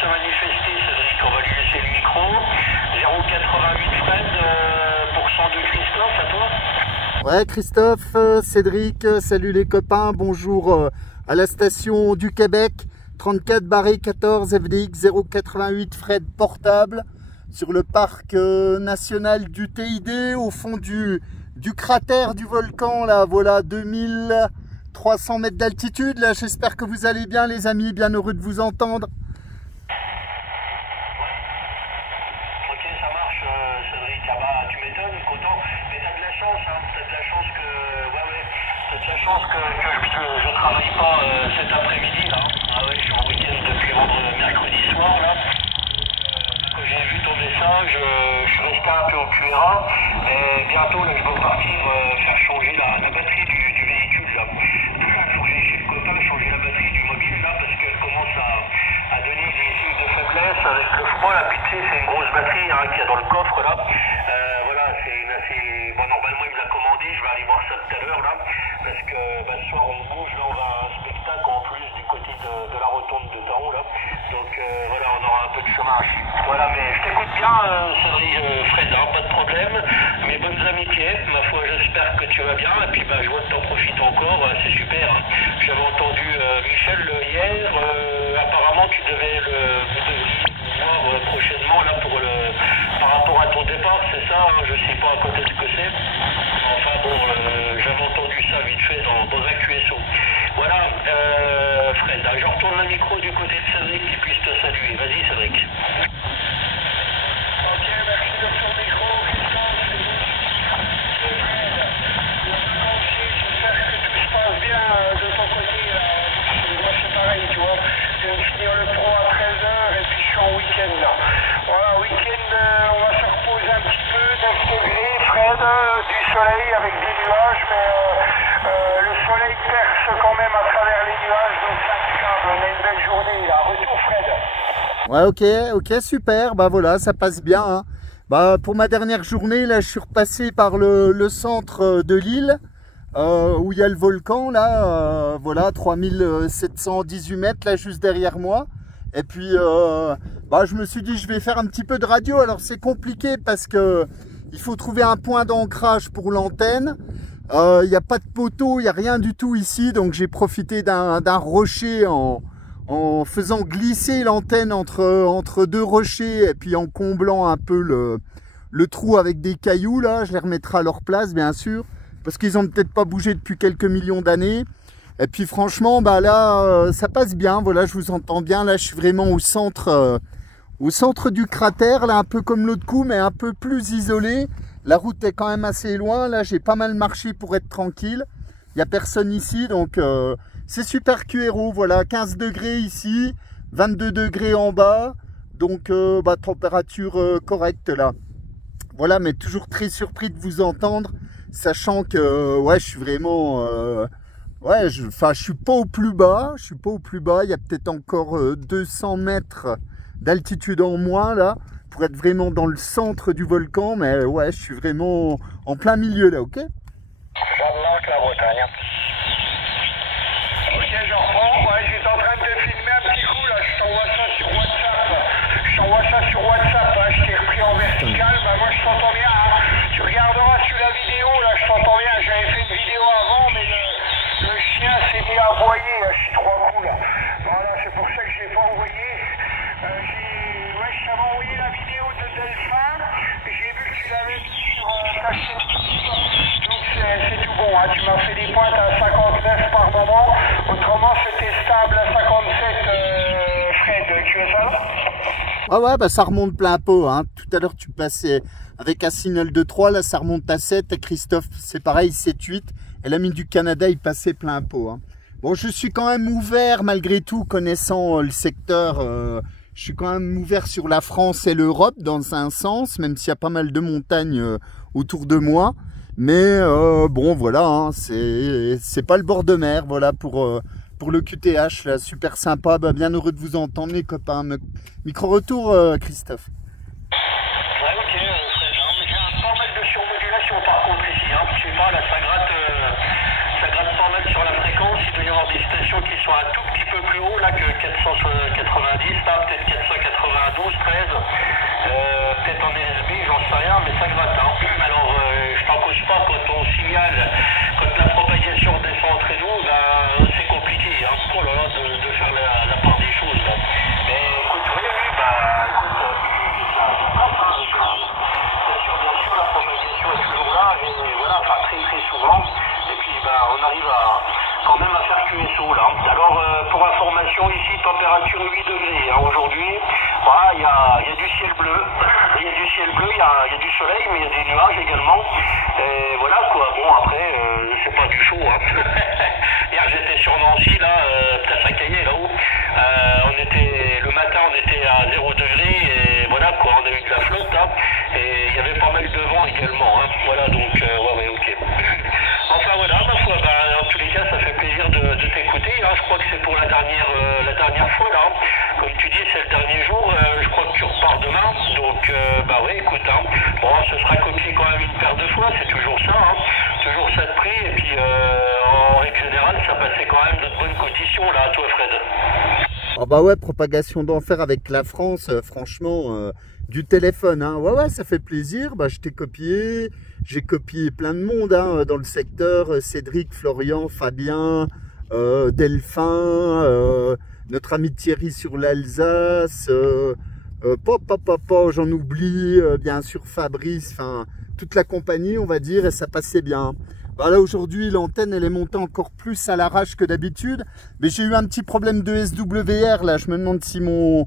se manifester, Cédric, on va lui laisser le micro. 088 Fred, % de Christophe, à toi. Ouais, Christophe, Cédric, salut les copains, bonjour à la station du Québec, 34-14 FDX 088 Fred portable, sur le parc national du TID, au fond du cratère du volcan, là, voilà, 2300 mètres d'altitude, là, j'espère que vous allez bien les amis, bien heureux de vous entendre. Ok, ça marche, Cédric, ah bah, tu m'étonnes, content, mais t'as de la chance, hein, t'as de la chance que, t'as de la chance que je travaille pas cet après-midi, là, ah ouais, je suis en week-end depuis mercredi soir, là. Quand j'ai vu ton message, je suis resté un peu au QRA, et bientôt, là, je vais partir faire changer la batterie du véhicule, là. Alors, j'ai chez le copain changer la batterie du mobile, là, parce qu'elle commence à donner des signes de faiblesse avec le froid, là, puis tu sais, c'est une grosse batterie, hein, qu'il y a dans le coffre, là. Voilà, c'est une assez... Bon, normalement, il me l'a commandé, je vais aller voir ça tout à l'heure, là, parce que, bah, ce soir, on bouge, là, on va à un spectacle, en plus, du côté de la rotonde de Taron, là. Donc, voilà, on aura un peu de chemin. Voilà, mais je t'écoute bien, Cédric, Fred, hein, pas de problème. Mes bonnes amitiés, ma foi, j'espère que tu vas bien. Et puis, bah, je vois que t'en profites encore, c'est super. Hein. J'avais entendu Michel hier, apparemment, vous devriez voir prochainement, là, par rapport à ton départ, c'est ça, hein, je sais pas à côté de ce que c'est. Enfin, bon, j'avais entendu ça vite fait dans un QSO. Voilà, Fred, je retourne le micro du côté de Cédric qui puisse te saluer. Vas-y, Cédric. Ok, merci de ton micro, Christophe. C'est Fred. J'espère que tout se passe bien de ton côté. Moi, c'est pareil, tu vois. Je viens de finir le pro à 13h et puis je suis en week-end là. Voilà, week-end, on va se reposer un petit peu, 9 degrés, Fred, du soleil avec des nuages, mais le soleil perce quand même à travers les nuages, donc c'est impeccable. On a une belle journée là. Retour, Fred. Ouais, ok, super, bah voilà, ça passe bien, hein. Bah, pour ma dernière journée, là, je suis repassé par le centre de l'île, où il y a le volcan, là, voilà, 3718 mètres, là, juste derrière moi. Et puis, bah, je me suis dit, je vais faire un petit peu de radio. Alors, c'est compliqué parce que il faut trouver un point d'ancrage pour l'antenne. Il n'y a pas de poteau, il n'y a rien du tout ici. Donc, j'ai profité d'un rocher en faisant glisser l'antenne entre deux rochers et puis en comblant un peu le trou avec des cailloux, là. Je les remettrai à leur place, bien sûr, parce qu'ils ont peut-être pas bougé depuis quelques millions d'années. Et puis franchement, bah là, ça passe bien. Voilà, je vous entends bien. Là, je suis vraiment au centre du cratère, là, un peu comme l'autre coup, mais un peu plus isolé. La route est quand même assez loin. Là, j'ai pas mal marché pour être tranquille. Il n'y a personne ici, donc c'est super QRO. Voilà, 15 degrés ici, 22 degrés en bas. Donc, bah, température correcte là. Voilà, mais toujours très surpris de vous entendre, sachant que, ouais, je suis vraiment... ouais, je suis pas au plus bas, il y a peut-être encore 200 mètres d'altitude en moins là, pour être vraiment dans le centre du volcan, mais ouais, je suis vraiment en plein milieu là, ok? Jean-Marc, la Bretagne. Ok, je reprends, ouais, j'étais en train de te filmer un petit coup là, je t'envoie ça sur WhatsApp, hein. Je t'ai repris en vertical, bah moi je t'entends bien, hein. Tu regarderas sur la vidéo là, je t'entends bien, j'avais fait une vidéo avant, mais le chien s'est mis à aboyer, je suis trois coups là. Voilà, c'est pour ça que je l'ai pas envoyé. Ouais, je t'avais envoyé la vidéo de Delphin, j'ai vu que tu l'avais mis sur ta chaîne YouTube. Donc c'est tout bon, hein. Tu m'as fait des pointes à 59 par moment, autrement c'était stable à 57, Fred, tu es ça? Ah ouais, bah ça remonte plein pot, hein. Tout à l'heure tu passais avec un signal de 3, là ça remonte à 7, et Christophe c'est pareil, 7-8, et l'ami du Canada il passait plein pot, hein. Bon, je suis quand même ouvert malgré tout, connaissant le secteur, je suis quand même ouvert sur la France et l'Europe dans un sens, même s'il y a pas mal de montagnes autour de moi. Mais bon, voilà, hein, c'est pas le bord de mer, voilà, pour le QTH, là, super sympa, bah, bien heureux de vous entendre les copains. Micro-retour, Christophe. Ouais, ok, très bien. J'ai pas mal de surmodulation par contre ici, hein. Je sais pas, là, ça gratte pas mal sur la fréquence. Il doit y avoir des stations qui sont un tout petit peu plus haut là que 490, là, peut-être 490. ici, température 8 degrés. Hein, aujourd'hui, voilà, il y a du ciel bleu. Il y a du ciel bleu, il y a du soleil, mais il y a des nuages également. Et voilà quoi. Bon, après, c'est pas du chaud. Hein. Hier, j'étais sur Nancy, là, place à Caillé, là-haut. Le matin, on était à 0 degré. Et voilà quoi, on a eu de la flotte. Hein, et il y avait pas mal de vent également. Hein, voilà, donc, ouais, ok. Enfin voilà, ma foi, en tous les cas, ça fait plaisir de t'écouter. Hein. Je crois que c'est pour la dernière fois là. Comme tu dis, c'est le dernier jour. Je crois que tu repars demain. Donc, ouais, écoute, hein. Bon, ce sera copié quand même une paire de fois. C'est toujours ça, hein. Toujours ça de prix. Et puis, en règle générale, ça passait quand même de bonnes conditions là, à toi, Fred. Ah bah ouais, propagation d'enfer avec la France, franchement, du téléphone, hein. Ouais, ça fait plaisir. Bah, je t'ai copié, j'ai copié plein de monde hein, dans le secteur, Cédric, Florian, Fabien, Delphin, notre ami Thierry sur l'Alsace, j'en oublie, bien sûr Fabrice, enfin, toute la compagnie, on va dire, et ça passait bien. Bah là aujourd'hui l'antenne elle est montée encore plus à l'arrache que d'habitude, mais j'ai eu un petit problème de SWR là, je me demande si mon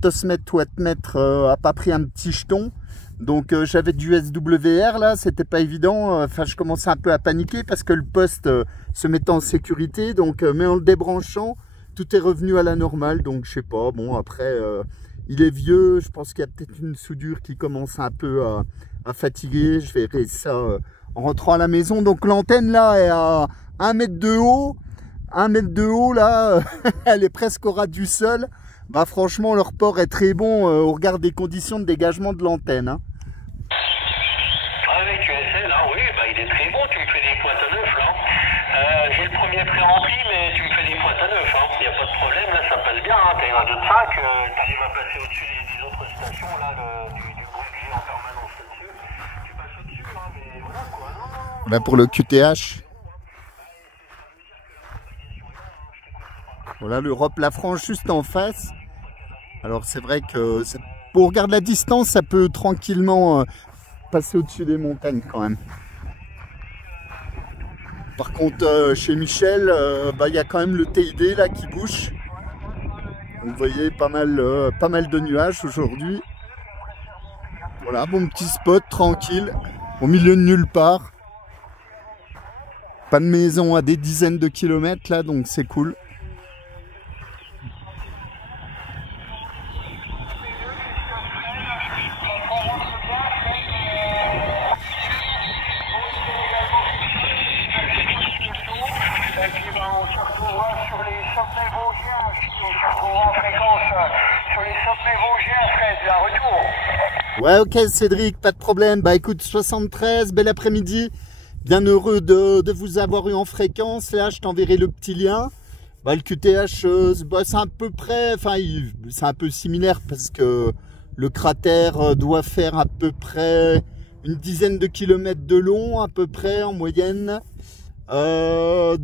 Tosmètre wattmètre a pas pris un petit jeton, donc j'avais du SWR là, c'était pas évident, enfin je commençais un peu à paniquer parce que le poste se mettait en sécurité, donc mais en le débranchant, tout est revenu à la normale, donc je sais pas, bon après il est vieux, je pense qu'il y a peut-être une soudure qui commence un peu à fatiguer, je verrai ça en rentrant à la maison. Donc l'antenne là est à 1 mètre de haut. 1 mètre de haut là, elle est presque au ras du sol. Bah franchement le report est très bon au regard des conditions de dégagement de l'antenne. Hein. Avec USL là, oui, il est très bon, tu me fais des pointes à neuf là. J'ai le premier pré-rempli, mais tu me fais des pointes à neuf, hein. Il n'y a pas de problème, là ça passe bien, hein. T'as un 2 de 5, tu arrives à passer au-dessus des autres stations là, du groupe G en permanence là-dessus. Tu passes au-dessus, hein, mais voilà quoi. Non. Là pour le QTH. Voilà l'Europe, la France juste en face. Alors c'est vrai que pour regarder la distance, ça peut tranquillement passer au-dessus des montagnes quand même. Par contre chez Michel, il y a quand même le TID là qui bouge. Vous voyez pas mal de nuages aujourd'hui. Voilà, bon petit spot tranquille, au milieu de nulle part. Pas de maison à des dizaines de kilomètres là, donc c'est cool. Ouais, ok Cédric, pas de problème. Bah écoute, 73, bel après-midi. Bien heureux de vous avoir eu en fréquence. Là, je t'enverrai le petit lien. Bah, le QTH, c'est à peu près, enfin, c'est un peu similaire parce que le cratère doit faire à peu près une dizaine de kilomètres de long, à peu près en moyenne. Ouais,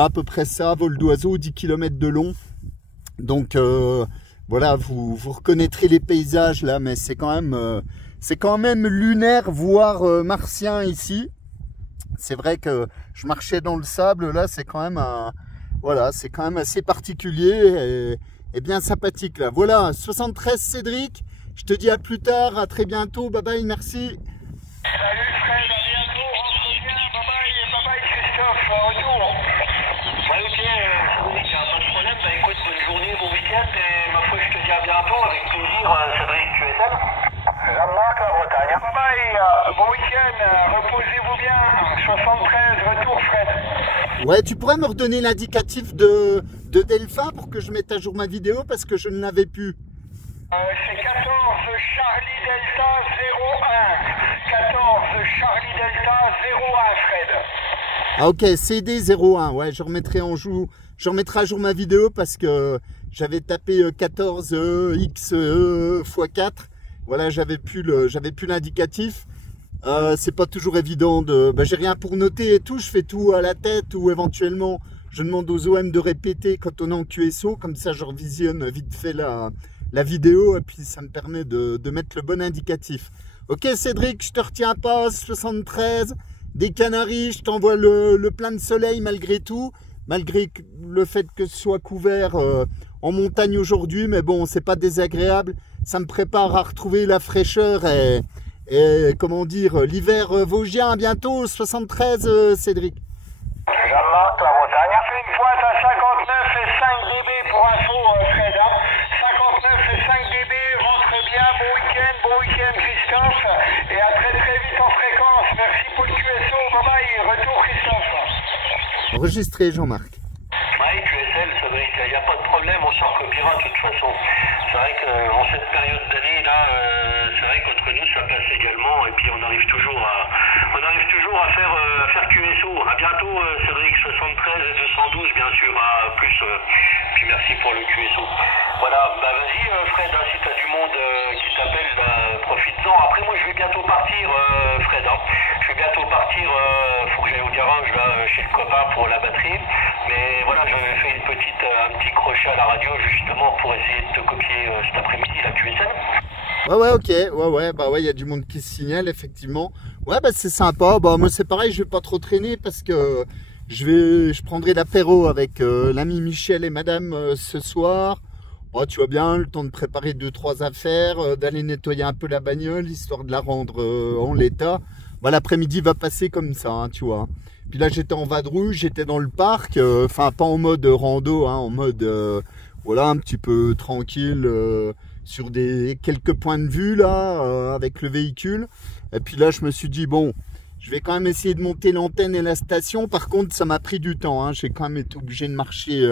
à peu près ça, vol d'oiseau, 10 km de long. Donc, voilà, vous reconnaîtrez les paysages là, mais c'est quand même lunaire, voire martien ici. C'est vrai que je marchais dans le sable là, c'est quand même voilà, c'est quand même assez particulier et bien sympathique là. Voilà, 73 Cédric, je te dis à plus tard, à très bientôt, bye bye, merci. Salut Fred, à bientôt, rentre bien, bye bye Christophe, retour. Ouais, ok, Cédric, pas de problème, écoute, bonne journée, bon week-end, et ma foi, je te dis à bientôt, avec plaisir, Cédric, QSL. Jean-Marc, la Bretagne. Bye bye, bon week-end, reposez-vous bien, 73, retour Fred. Ouais, tu pourrais me redonner l'indicatif de Delphin pour que je mette à jour ma vidéo parce que je ne l'avais plus. C'est 14 Charlie Delta 01. 14 Charlie Delta 01, Fred. Ah ok, CD 01, ouais, je remettrai à jour ma vidéo parce que j'avais tapé 14 XE x4. Voilà, j'avais plus l'indicatif. C'est pas toujours évident de... j'ai rien pour noter et tout, je fais tout à la tête ou éventuellement je demande aux OM de répéter quand on est en QSO, comme ça je revisionne vite fait la vidéo et puis ça me permet de mettre le bon indicatif. Ok Cédric, je te retiens pas, 73, des Canaries, je t'envoie le plein de soleil malgré tout. malgré le fait que ce soit couvert en montagne aujourd'hui, mais bon, c'est pas désagréable. Ça me prépare à retrouver la fraîcheur et comment dire, l'hiver vosgien bientôt, 73, Cédric. Jean-Marc, la montagne. On fait une pointe à 59,5 dB pour info, Fred. 59 et 5 dB, rentre bien, bon week-end Christophe, et à très vite en fréquence. Merci pour le QSO, bye bye, retour Christophe. Enregistré, Jean-Marc. Oui, QSL, Cédric, il n'y a pas de problème, on s'en copiera de toute façon. C'est vrai qu'en cette période d'année, là, c'est vrai qu'entre nous, ça passe également, et puis on arrive toujours à faire QSO. À bientôt, Cédric, 73 et 212, bien sûr, plus, puis merci pour le QSO. Voilà, bah vas-y, Fred, hein, si tu as du monde qui t'appelle, profite-en. Après, moi, je vais bientôt partir, Fred, hein. Je vais bientôt partir, faut que j'aille au garage, là, chez le copain pour la batterie. Mais voilà, j'avais fait un petit crochet à la radio, justement, pour essayer de te copier cet après-midi, la QSL. Ouais, ok, bah ouais, il y a du monde qui se signale, effectivement. Ouais, bah c'est sympa. Bah moi, c'est pareil, je vais pas trop traîner parce que je prendrai l'apéro avec l'ami Michel et madame ce soir. Oh, tu vois bien, le temps de préparer 2-3 affaires, d'aller nettoyer un peu la bagnole, histoire de la rendre en l'état. Bah, l'après-midi va passer comme ça, hein, tu vois. Puis là, j'étais en vadrouille, j'étais dans le parc, enfin pas en mode rando, hein, en mode, voilà, un petit peu tranquille, sur quelques points de vue, là, avec le véhicule. Et puis là, je me suis dit, bon, je vais quand même essayer de monter l'antenne et la station. Par contre, ça m'a pris du temps, hein. J'ai quand même été obligé de marcher,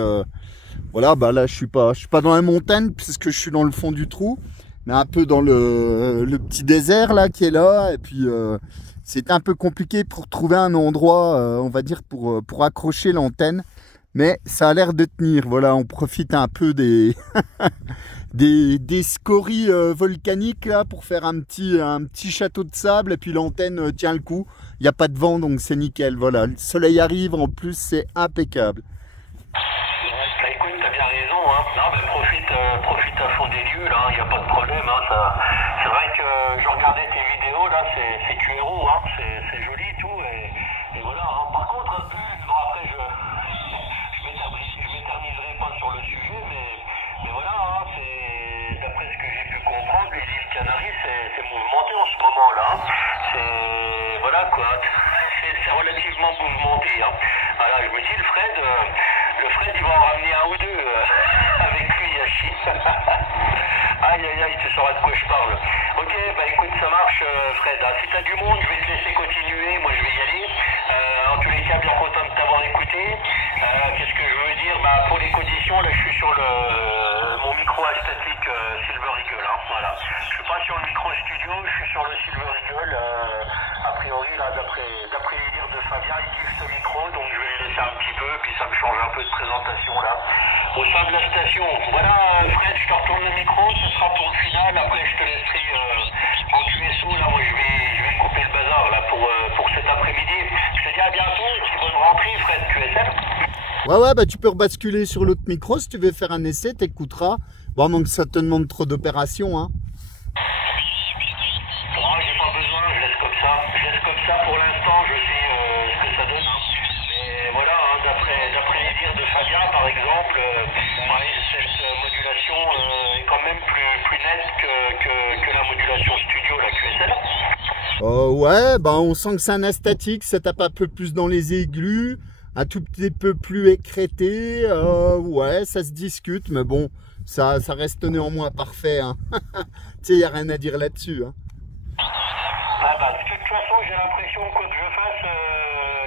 voilà, bah là, je suis pas dans la montagne, puisque je suis dans le fond du trou, mais un peu dans le petit désert, là, qui est là, et puis... c'était un peu compliqué pour trouver un endroit, on va dire, pour accrocher l'antenne. Mais ça a l'air de tenir. Voilà, on profite un peu des, des scories volcaniques là, pour faire un petit château de sable. Et puis l'antenne tient le coup. Il n'y a pas de vent, donc c'est nickel. Voilà, le soleil arrive. En plus, c'est impeccable. Bah, écoute, t'as bien raison. Hein. Non, mais profite à fond des lieux. Là, il n'y a pas de problème. Hein, c'est vrai que je regardais tes vidéos. Là, c'est tu héros. Hein, c'est joli et tout. Et voilà. Hein. Par contre, bon, après, je m'éterniserai pas sur le sujet, mais voilà. Hein, d'après ce que j'ai pu comprendre, les îles Canaries, c'est mouvementé en ce moment-là. Hein. Voilà quoi. C'est relativement mouvementé. Hein. Voilà, je me dis, le Fred, il va en ramener un ou deux avec lui, Yachi. Aïe, tu sauras de quoi je parle. Ok, bah écoute, ça marche, Fred. Si t'as du monde, je vais te laisser continuer. Moi, je vais y aller. En tous les cas, bien content de t'avoir écouté. Qu'est-ce que je veux dire? Bah, pour les conditions, là, je suis sur mon micro statique Silver Eagle. Hein, voilà. Je suis pas sur le micro studio, je suis sur le Silver Eagle. A priori, là, d'après les dires de Fabien, il kiffe ce micro, donc je vais le laisser un petit peu, puis ça me change un peu de présentation là. Au sein de la station. Voilà, Fred, je te retourne le micro, ce sera pour le final. Après, je te laisserai en QSO. Là, moi, je vais couper le bazar là pour cet après-midi. Je te dis à bientôt et puis bonne rentrée, Fred, QSL. Ouais, bah tu peux rebasculer sur l'autre micro si tu veux faire un essai, t'écouteras. Bon, donc ça te demande trop d'opérations, hein. Non, j'ai pas besoin, je laisse comme ça. Pour l'instant, je sais ce que ça donne. Hein. Mais voilà, hein, d'après les dires de Fabien, par exemple, cette modulation est quand même plus nette que la modulation studio, la QSL. Ouais, bah on sent que c'est un astatique, ça tape un peu plus dans les aigus, un tout petit peu plus écrété. Ouais, ça se discute, mais bon, ça reste néanmoins parfait. Hein. Tu sais, il n'y a rien à dire là-dessus. Hein. De toute façon, j'ai l'impression que je fasse,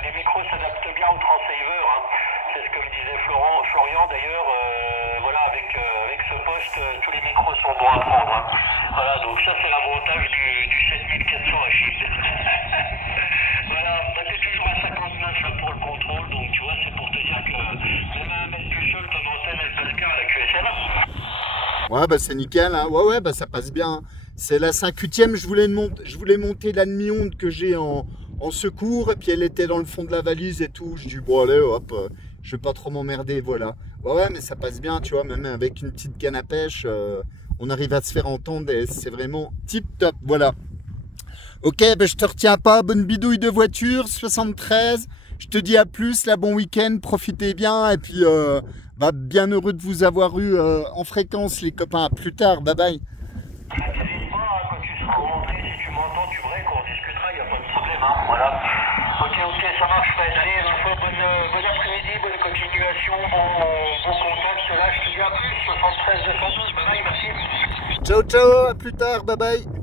les micros s'adaptent bien au transceiver. Hein. C'est ce que me disait Florian d'ailleurs. Voilà, avec ce poste, tous les micros sont bons à prendre. Hein. Voilà, donc ça c'est l'avantage du 7400 HI. Voilà, t'es toujours à 59 là, pour le contrôle, donc tu vois, c'est pour te dire que même à 1 mètre plus seul, ton antenne elle passe bien à la QSL. Ouais, bah c'est nickel. Hein. Ouais, bah ça passe bien. C'est la 5/8e, je voulais monter la demi-onde que j'ai en secours, et puis elle était dans le fond de la valise et tout. Je dis bon allez hop, je vais pas trop m'emmerder, voilà. Ouais, mais ça passe bien, tu vois, même avec une petite canne à pêche, on arrive à se faire entendre et c'est vraiment tip top, voilà. Ok, ben je te retiens pas, bonne bidouille de voiture, 73. Je te dis à plus, là, bon week-end, profitez bien. Et puis, bah, bien heureux de vous avoir eu en fréquence, les copains. À plus tard, bye bye. N'hésite pas, hein, quand tu seras rentré, si tu m'entends, tu break, on discutera, il n'y a pas de problème. Hein, voilà. Ok, ça marche, Fred. Allez, ma foi, bon après-midi, bonne continuation, bon contact. Là, je te dis à plus, 73 212, bye bye, merci. Ciao, ciao, à plus tard, bye bye.